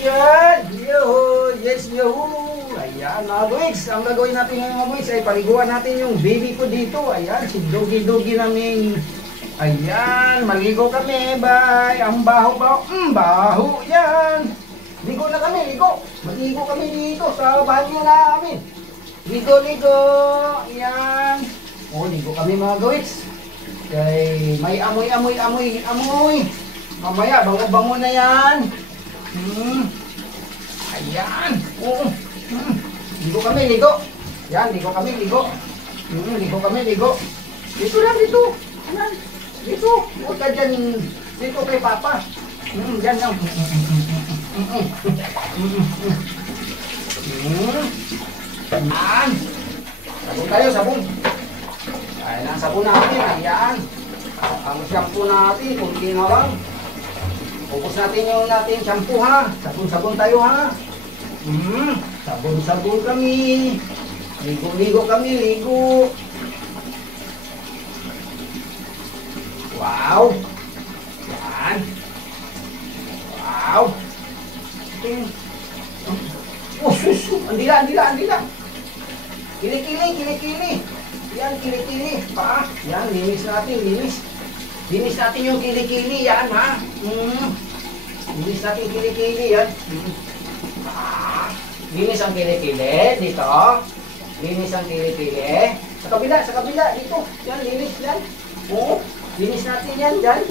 Yan! Yo! Yes, yo! Ayan, mga guys. Ang gagawin natin ngayon, mga guys, ay paliguan natin yung baby ko dito. Ayan, si Dogi-Dogi namin. Ayan, maligo kami. Bye! Ang baho-baho. Baho! Yan! Ligo na kami, ligo! Maligo kami dito sa banyo namin. Ligo-ligo! Ayan! O, ligo kami, mga guys. Kaya may amoy. Mamaya, bango-bango na yan. Ayan. Oo. Ligo kami, ligo. Yan, ligo kami, ligo. Ligo kami, ligo. Dito lang, dito. Ayan. Dito. Huwag ka dyan. Dito kay Papa. Yan lang. Ayan. Sabon tayo, sabon. Ayan ang sabon natin. Ayan. Ang shampoo natin, kunti na lang. Ubus natin yung natin shampoo ha. Sabon-sabon tayo ha. Sabon-sabon kami. Ligo-ligo kami, ligo. Wow. Yan. Wow. Oh, susu. Andila. Kili-kili. Yan, kili-kili. Pa. Yan, linis natin, linis. Linis natin yung kili-kili, yan ha. Linis natin kili-kili, yan. Linis ang kili-kili, dito. Linis ang kili-kili. Sa kabila, dito. Yan, linis yan. Oo, linis natin yan, dyan.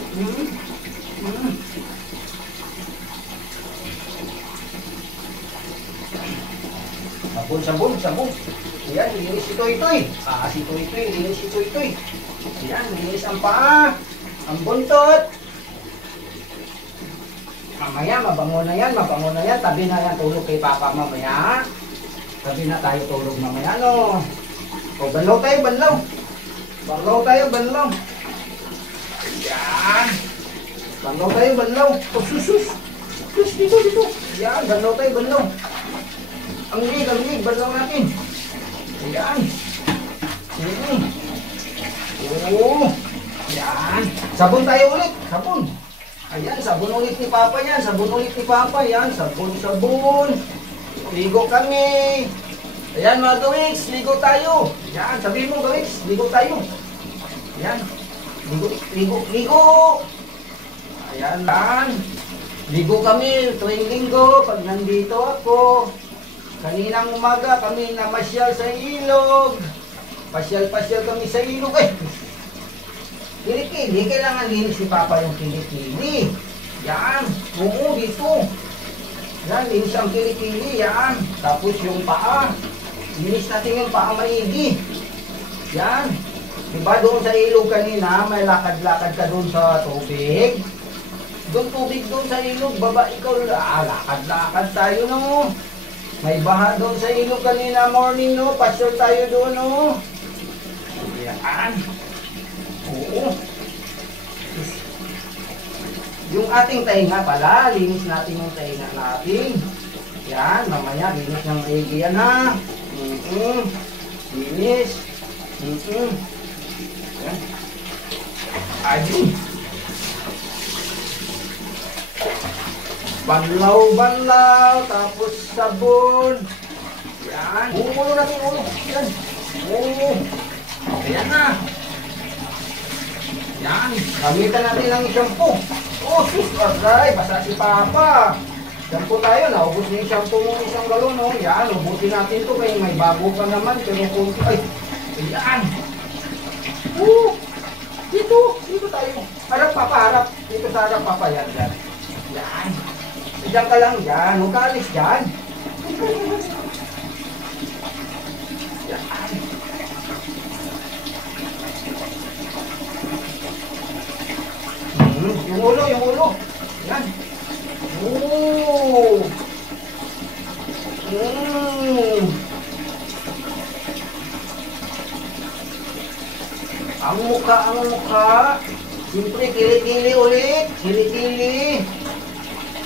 Sabon. Yan, linis ito-itoy. Si ito-itoy, linis ito-itoy. Yan, linis ang paa. Ang buntot. Mamaya, mabango na yan. Tabi na yan, tulog kay Papa mamaya. Tabi na tayo tulog mamaya, no? O, banlaw tayo. Ayan. Banlaw. O, sus. Dito. Ayan, banlaw tayo. Ang lig, banlaw natin. Ayan. Oo. Yan. Sabon tayo ulit. Sabon. Ayan, sabon ulit ni Papa yan. Yan, sabon. Ligo kami. Ayan mga gawiks, ligo tayo. Yan, sabihin mo gawiks, ligo tayo. Ayan. Ligo. Ayan lang. Ligo kami tuwing linggo pag nandito ako. Kaninang umaga kami namasyal sa ilog. Pasyal kami sa ilog. Kilikili, kailangan linis si Papa yung kilikili. Yan. Oo, dito. Yan, linis ang kilikili. Yan. Tapos yung paa. Linis natin yung paa maigi. Yan. Diba doon sa ilog kanina, may lakad-lakad ka doon sa tubig. Doon tubig doon sa ilog. Baba, ikaw, lakad-lakad tayo, no? May baha doon sa ilog kanina morning, no? Pasyal tayo doon, no? Yan. Oo. Yung ating tainga pala, linis natin yung tainga natin. Yan, mamaya linis ng maigi yan ha. Linis. Yan. Ayun. Banlaw, tapos sabon. Yan. Ulo natin, ulo. Yan. Oo. Ayan na. Yan, gamitan natin ng shampoo. Oh, sus, aray, basa si Papa. Shampoo tayo, naubos na yung shampoo mo isang galon, no? Yan, ubusin natin to, kaya may bago pa naman, pero kunti, ay, ayan. Dito tayo. Harap, Papa, harap. Dito sa harap, Papa, yan. Yan. Diyan ka lang, yan. Huwag ka alis dyan. Yan. Yung ulo. Yan. Oo. Ang mukha. Siyempre, kili-kili ulit. Kili-kili.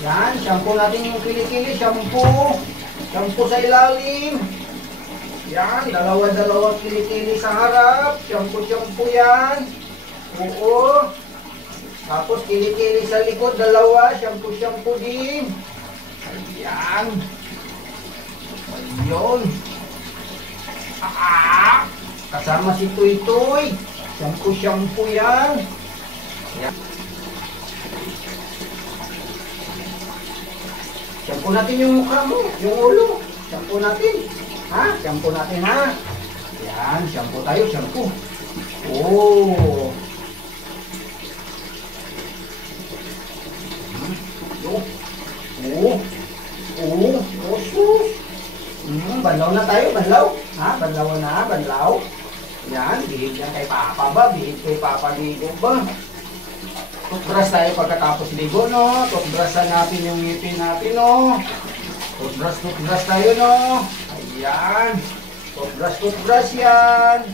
Yan, shampoo natin yung kili-kili. Shampoo sa ilalim. Yan, dalawa-dalawang kili-kili sa harap. Shampoo yan. Oo. Tapos kili-kili sa likod, dalawa. Shampoo din. Yan. Ayun. Ah! Kasama si Toy Toy. Shampoo yan. Yan. Shampoo natin yung mukha mo, yung ulo. Shampoo natin. Ha? Shampoo natin ha. Yan, shampoo tayo, shampoo. Oh. Oh, sus. Banlaw na tayo, banlaw. Ha? Banlaw na, banlaw. Yan, bihig yan kay Papa ba? Bihig kay Papa ligo ba? Toothbrush tayo pagkatapos ligo, no? Toothbrushan natin yung ngipin natin, no? Toothbrush tayo, no? Ayan. Toothbrush yan.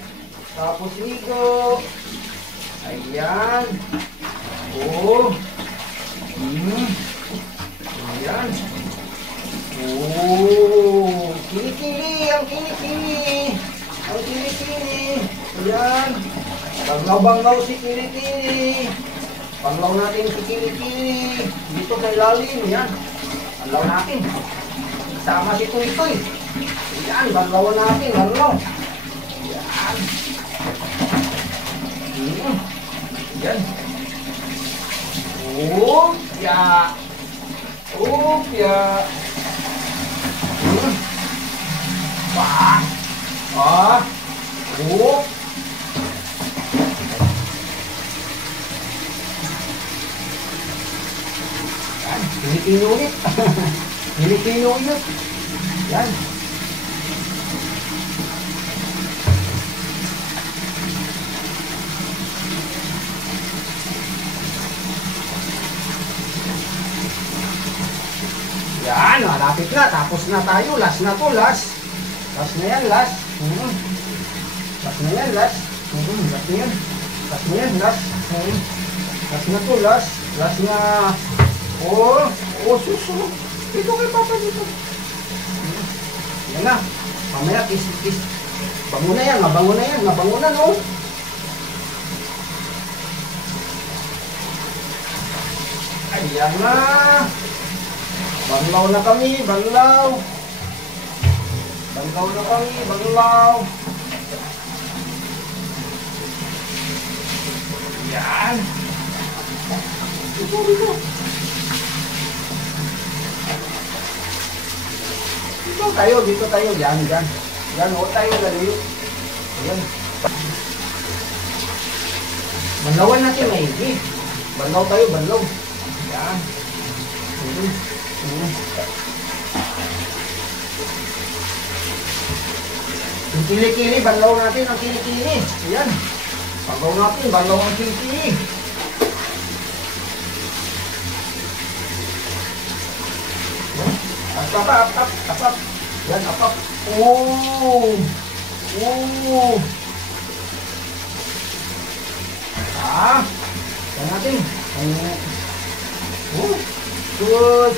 Tapos ligo. Ayan. Oh. Ayan. Oh. Kilikili, ang kilikili. Ang kilikili. Ayan. Banglaw si kilikili. Banglaw natin si kilikili. Dito sa ilalim. Ayan. Banglaw natin. Sama si Toy Toy. Ayan. Banglaw natin. Banglaw. Ayan. Ayan. Oh. Ya. Oh. Ya. Oh. Yan, Pilipino ulit. Pilipino ulit. Yan. Yan, malapit na. Tapos na tayo. Last na to, last. Last na yan, last. Last na yan, last. Last na yan. Last na yan, last. Last na to, last. Last na. Suso. Dito kay Papa, dito. Yan na. Mamaya, kiss. Bango na yan, mabango na yan. Mabango na, no? Ayan na. Banlaw na kami, banlaw. Banlaw na kami, banlaw. Yan. Dito. Dito tayo. Yan. Yan, o tayo, lalayo. Ayan. Banlawan natin maigi. Banlaw tayo, banlaw. Yan. Yung kilikili, banlaw natin ang kilikili. Ayan. Banlaw natin, banlaw ang kilikili. Apap. Yan, apap. Yan natin. Good.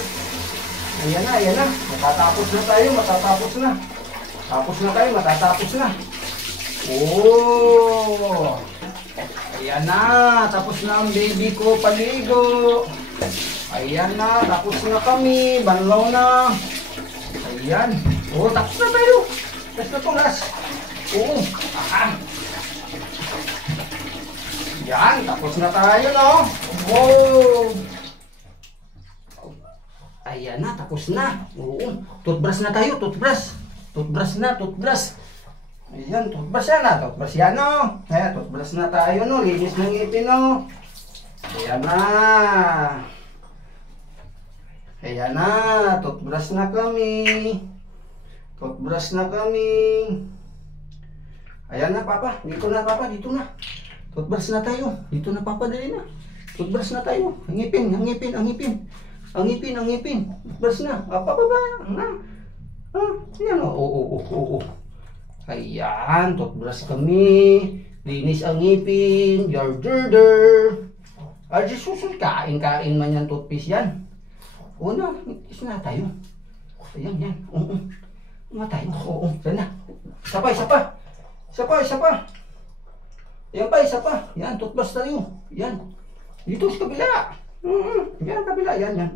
Ayan na. Matatapos na tayo. Matatapos na. Ayan na. Tapos na ang baby ko paligo. Ayan na. Tapos na kami. Banlaw na. Ayan. Tapos na tayo. Tapos na to, last. Yan. Tapos na tayo, no? Ayan na, tapos na. Toothbrush na tayo, toothbrush. Toothbrush. Ayan, toothbrush yan, no? Ayan, toothbrush na tayo, no? Linis ng ngipin, no? Ayan na, toothbrush na kami. Ayan na, Papa. Dito na. Toothbrush na tayo. Dito na, Papa, dali na. Toothbrush na tayo. Ang ngipin. Toothbrush na. Papa. Ayan, Ayan, toothbrush kami. Linis ang ngipin. Susun, kain man yan, toothpaste yan. Is na tayo. Ayan. Tayo. Yan na. Isa pa. Yan pa, isa pa. Yan, toothbrush tayo. Yan. Dito sa kabila. Yan, kabila. Yan.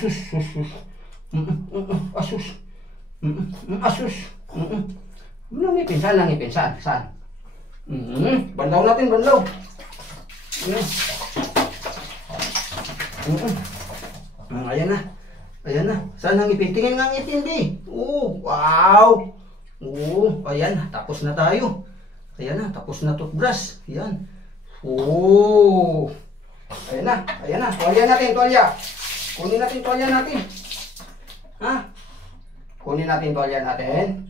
Asus, sus. Asus. Asus. Nangipin, saan nangipin? Saan? Banlaw natin, banlaw. Ayan na. Ayan na. Saan nangipin? Tingin nga ngipin, di. Wow. Ayan. Tapos na tayo. Ayan na. Tapos na toothbrush. Ayan. Ayan na. Ayan na. Tuwalya natin, tuwalya. Kunin natin tuwalya natin. Ha? Kunin natin tuwalya natin.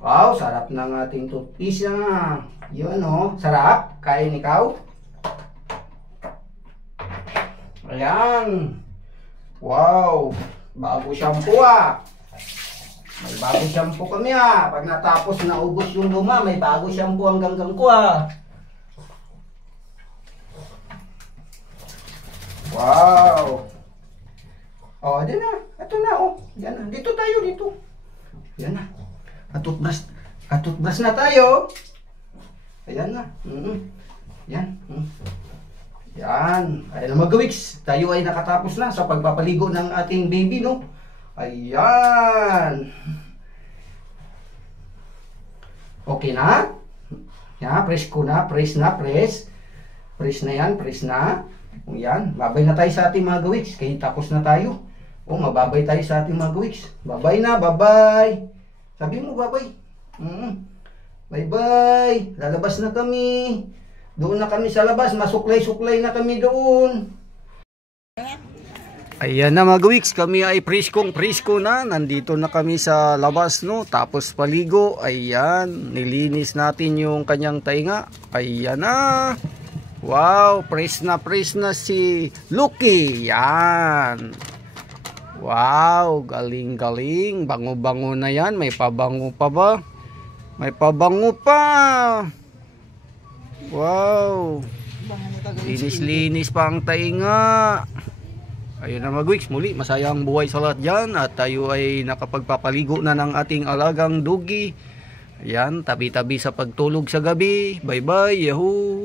Wow, sarap ng ating toothpaste na. Yun o. Sarap. Kain ikaw. Ayan. Wow. Bago shampoo May bago shampoo kami Pag natapos na ubos yung luma, may bago shampoo ang ganggang ko Wow. Di na. Ito na Yan na. Dito tayo, dito. Yan na. Atutbrush na tayo. Ayan na. Yan. Yan. Ayan na magawiks. Tayo ay nakatapos na sa pagpapaligo ng ating baby, no? Ayan. Okay na? Yan. Press ko na. Press na. Press na yan. Press na. Yan. Babay na tayo sa ating mga gawiks. Kaya tapos na tayo. Mababay tayo sa ating mga gawiks. Babay na. Babay. Sabi mo babay. Bye-bye. Lalabas na kami. Doon na kami sa labas. Masuklay-suklay na kami doon. Ayan na mga gawiks. Kami ay presko na. Nandito na kami sa labas, no. Tapos paligo. Ayan. Nilinis natin yung kanyang tainga. Ayan na. Wow. Press na si Lucky. Yan. Wow. Galing-galing. Bango-bango na yan. May pabango pa ba? May pabango pa. Wow. Linis-linis pa ang tainga. Ayun na magwiks. Muli, masaya ang buhay sa lahat dyan. At tayo ay nakapagpapaligo na ng ating alagang dugi. Ayan, tabi-tabi sa pagtulog sa gabi. Bye-bye. Yahoo.